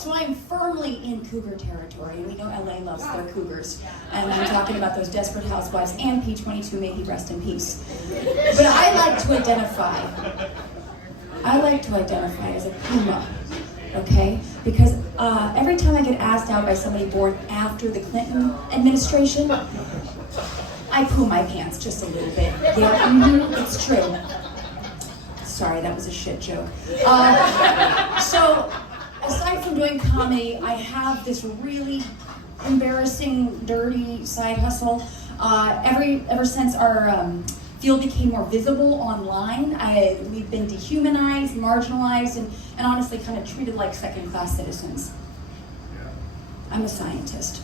So I'm firmly in cougar territory, and we know LA loves their cougars. And I'm talking about those Desperate Housewives and P22, may he rest in peace. But I like to identify as a puma, okay? Because every time I get asked out by somebody born after the Clinton administration, I poo my pants just a little bit. Yeah, it's true. Sorry, that was a shit joke. So, aside from doing comedy, I have this really embarrassing, dirty side hustle. Ever since our field became more visible online, we've been dehumanized, marginalized, and honestly kind of treated like second-class citizens. I'm a scientist.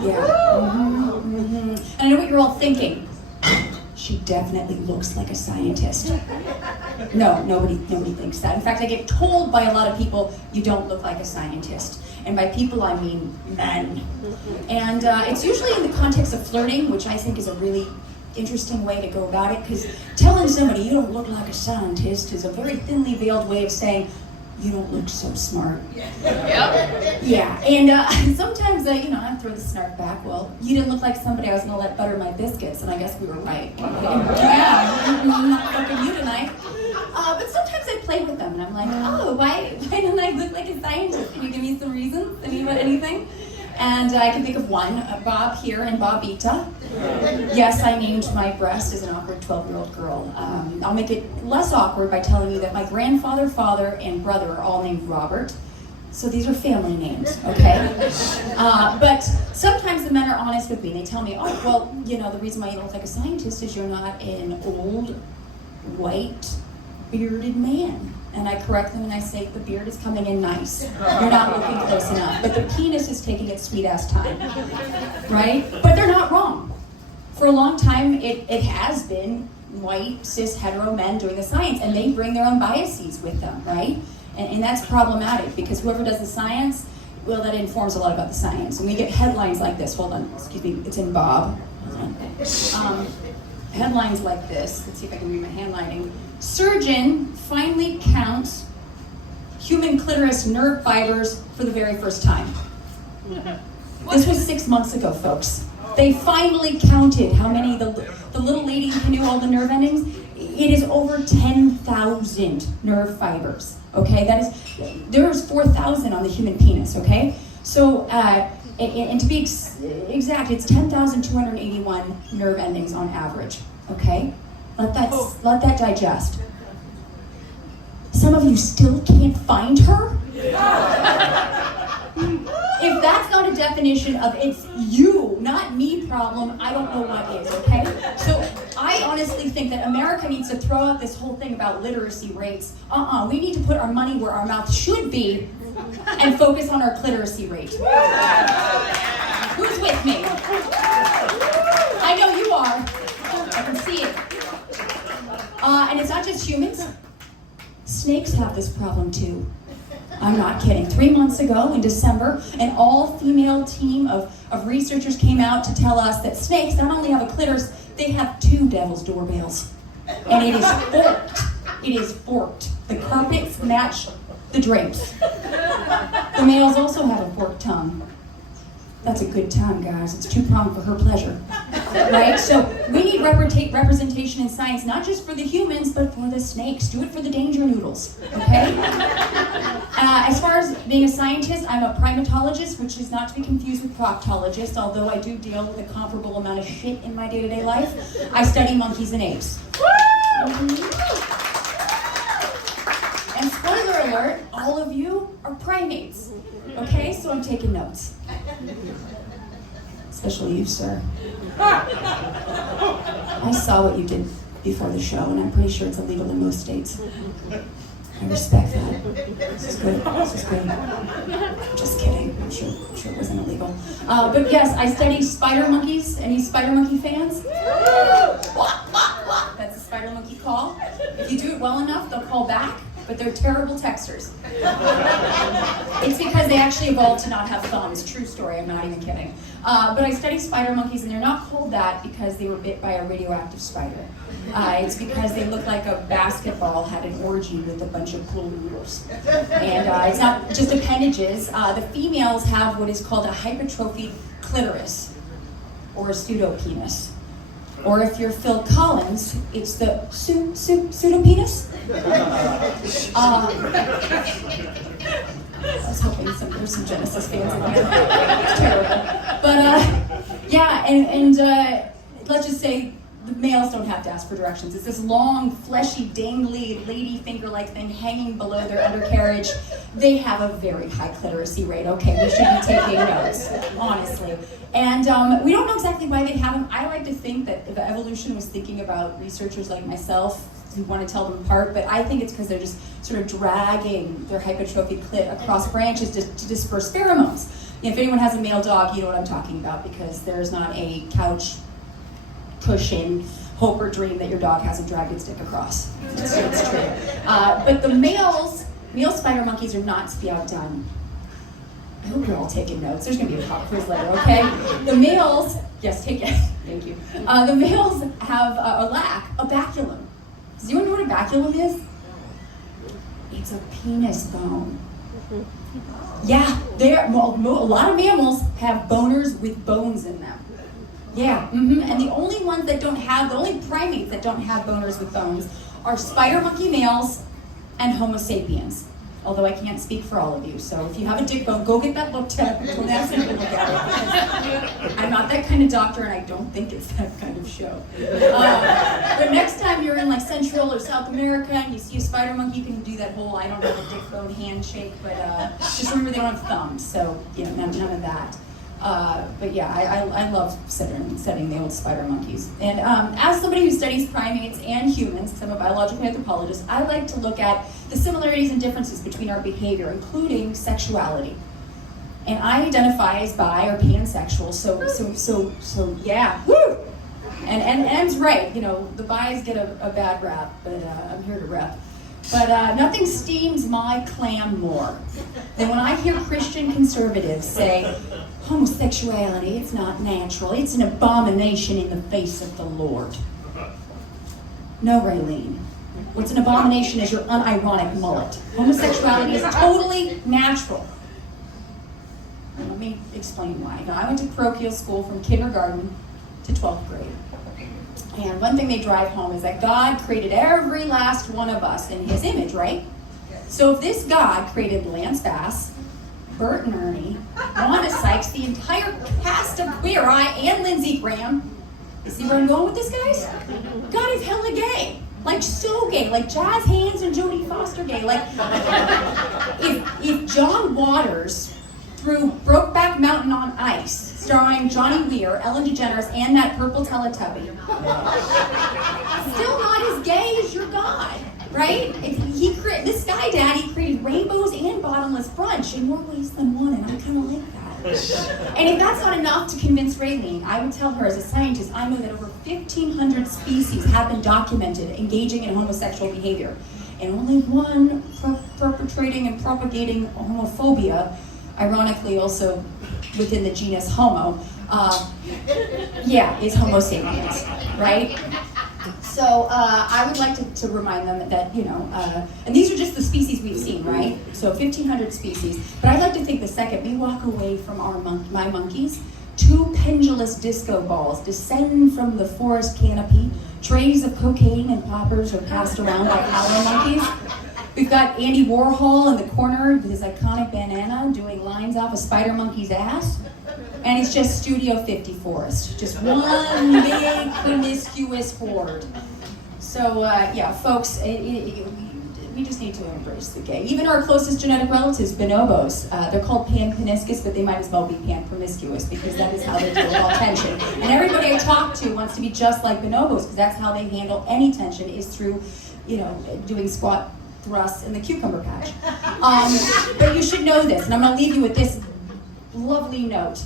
Yeah. And I know what you're all thinking. She definitely looks like a scientist. No, nobody thinks that. In fact, I get told by a lot of people, you don't look like a scientist. And by people, I mean men. And it's usually in the context of flirting, which I think is a really interesting way to go about it, because telling somebody you don't look like a scientist is a very thinly veiled way of saying, you don't look so smart. Yep. Yeah, and sometimes I throw the snark back. Well, you didn't look like somebody I was gonna let butter my biscuits, and I guess we were right. Yeah, I'm not fucking you tonight. But sometimes I play with them, and I'm like, oh, why don't I look like a scientist? Can you give me some reasons? Anything? And I can think of one, Bob here and Bobita. Yes, I named my breast as an awkward 12-year-old girl. I'll make it less awkward by telling you that my grandfather, father, and brother are all named Robert. So these are family names, okay? But sometimes the men are honest with me. They tell me, oh, well, the reason why you don't look like a scientist is you're not an old, white, bearded man. And I correct them and I say, the beard is coming in nice. You're not looking close enough. But the penis is taking its sweet ass time, right? But they're not wrong. For a long time, it has been white, cis, hetero men doing the science, and they bring their own biases with them, right? And that's problematic, because whoever does the science, well, that informs a lot about the science. And we get headlines like this. Hold on, excuse me, it's in Bob. Headlines like this. Let's see if I can read my handwriting. Surgeon finally counts human clitoris nerve fibers for the very first time. This was 6 months ago, folks. They finally counted how many the little lady who knew all the nerve endings. It is over 10,000 nerve fibers. Okay, there's 4,000 on the human penis. Okay, so and to be exact, it's 10,281 nerve endings on average. Okay, let that digest. Some of you still can't find her? If that's not a definition of it's you, not me problem, I don't know what is, okay? So I honestly think that America needs to throw out this whole thing about literacy rates. We need to put our money where our mouth should be and focus on our cliteracy rate. Who's with me? I know you are. I can see it. And it's not just humans. Snakes have this problem too. I'm not kidding. 3 months ago in December, an all-female team of researchers came out to tell us that snakes not only have a clitoris, they have 2 devil's doorbells. And it is forked. It is forked. The carpets match the drapes. The males also have a forked tongue. That's a good time, guys. It's 2-pronged for her pleasure. Right? So we need representation in science, not just for the humans, but for the snakes. Do it for the danger noodles, okay? As far as being a scientist, I'm a primatologist, which is not to be confused with proctologist, although I do deal with a comparable amount of shit in my day-to-day life. I study monkeys and apes. And spoiler alert, all of you are primates, okay? So I'm taking notes. Especially you, sir. I saw what you did before the show, and I'm pretty sure it's illegal in most states. I respect that. This is good. This is good. Just kidding. I'm sure it wasn't illegal. But yes, I study spider monkeys. Any spider monkey fans? That's a spider monkey call. If you do it well enough, they'll call back. but they're terrible texters. It's because they actually evolved to not have thumbs. True story, I'm not even kidding. But I study spider monkeys, and they're not called that because they were bit by a radioactive spider. It's because they look like a basketball had an orgy with a bunch of cool noodles. And it's not just appendages. The females have what is called a hypertrophied clitoris, or a pseudopenis. Or if you're Phil Collins, it's the pseudopenis. I was hoping there's some Genesis fans in here. It's terrible. But yeah, and let's just say the males don't have to ask for directions. It's this long, fleshy, dangly, lady finger-like thing hanging below their undercarriage. They have a very high clitoris rate. Okay, we should be taking notes, honestly. And we don't know exactly why they have them. I like to think that the evolution was thinking about researchers like myself who want to tell them apart, but I think it's because they're just sort of dragging their hypertrophied clit across branches to disperse pheromones. You know, if anyone has a male dog, you know what I'm talking about, because there's not a couch cushion, hope or dream that your dog hasn't dragged its dick across. It's true. But the male spider monkeys are not to be outdone. I hope you're all taking notes. There's going to be a pop quiz later, okay? The males, yes, take it. Thank you. The males have lack a baculum. Does anyone know what a baculum is? It's a penis bone. Yeah, a lot of mammals have boners with bones in them. Yeah, and the only primates that don't have boners with bones are spider monkey males and Homo sapiens. Although I can't speak for all of you, so if you have a dick bone, go get that looked at. Don't ask me to look at it, because I'm not that kind of doctor, and I don't think it's that kind of show. But next time you're in like Central or South America and you see a spider monkey, you can do that whole I don't have a dick bone handshake, but just remember they don't have thumbs, so none of that. But yeah, I love studying the old spider monkeys. And as somebody who studies primates and humans, because I'm a biological anthropologist, I like to look at the similarities and differences between our behavior, including sexuality. And I identify as bi or pansexual, so yeah, woo! And M's right, the bis get a bad rap, but I'm here to rep. But nothing steams my clam more than when I hear Christian conservatives say, homosexuality, it's not natural, it's an abomination in the face of the Lord. No, Raylene. What's an abomination is your unironic mullet. Homosexuality is totally natural. And let me explain why. Now, I went to parochial school from kindergarten to 12th grade. And one thing they drive home is that God created every last one of us in his image, right? So if this God created Lance Bass, Bert and Ernie, Wanda Sykes, the entire cast of Queer Eye, and Lindsey Graham, you see where I'm going with this, guys? God is hella gay. Like, so gay. Like Jazz Hands and Jodie Foster gay. Like, if John Waters threw Brokeback Mountain on ice, starring Johnny Weir, Ellen DeGeneres, and that purple Teletubby, still not as gay as your God, right? This guy daddy created rainbows and bottomless brunch in more ways than one, and I kind of like that. And if that's not enough to convince Raylene, I would tell her, as a scientist, I know that over 1,500 species have been documented engaging in homosexual behavior, and only one perpetrating and propagating homophobia, ironically also within the genus Homo, is Homo sapiens, right? So I would like to remind them that, and these are just the species we've seen, right? So 1,500 species. But I'd like to think the second we walk away from my monkeys, 2 pendulous disco balls descend from the forest canopy, trays of cocaine and poppers are passed around by howler monkeys. We've got Andy Warhol in the corner with his iconic bandana doing lines off a spider monkey's ass. And it's just Studio 50 forest. Just one big promiscuous horde. So, folks, we just need to embrace the gay. Even our closest genetic relatives, bonobos, they're called pan-promiscuous, but they might as well be pan-promiscuous because that is how they deal with all tension. And everybody I talk to wants to be just like bonobos because that's how they handle any tension is through, doing squat thrusts in the cucumber patch. But you should know this, and I'm going to leave you with this lovely note.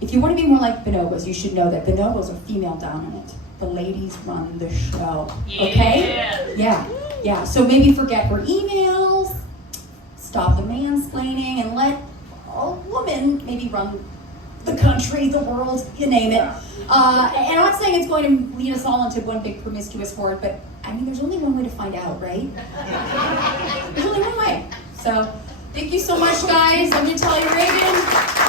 If you want to be more like bonobos, you should know that bonobos are female dominant. The ladies run the show. Okay? Yeah. Yeah, so maybe forget her emails, stop the mansplaining, and let a woman maybe run the country, the world, you name it. And I'm not saying it's going to lead us all into one big promiscuous horde, but I mean, there's only one way to find out, right? There's only one way. So, thank you so much, guys. I'm Natalia Reagan.